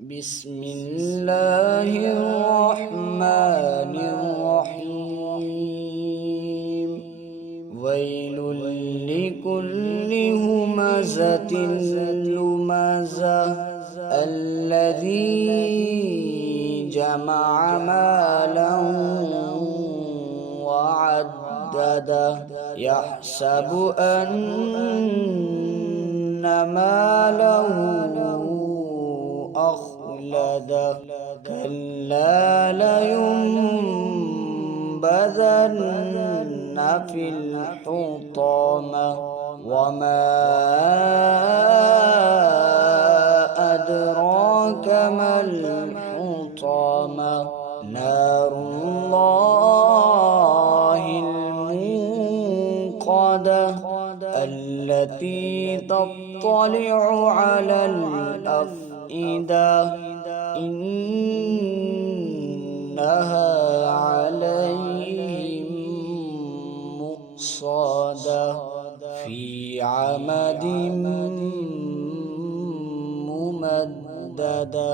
بسم الله الرحمن الرحيم ويل لكل همزة لمزة الذي جمع مالا وعدده يحسب أن ماله أخلده كلا لينبذن في الحطمة وما أدراك ما الحطمة نار الله الموقدة التي تطلع على الأفئدة إنها عليهم مؤصدة في عمد ممددة.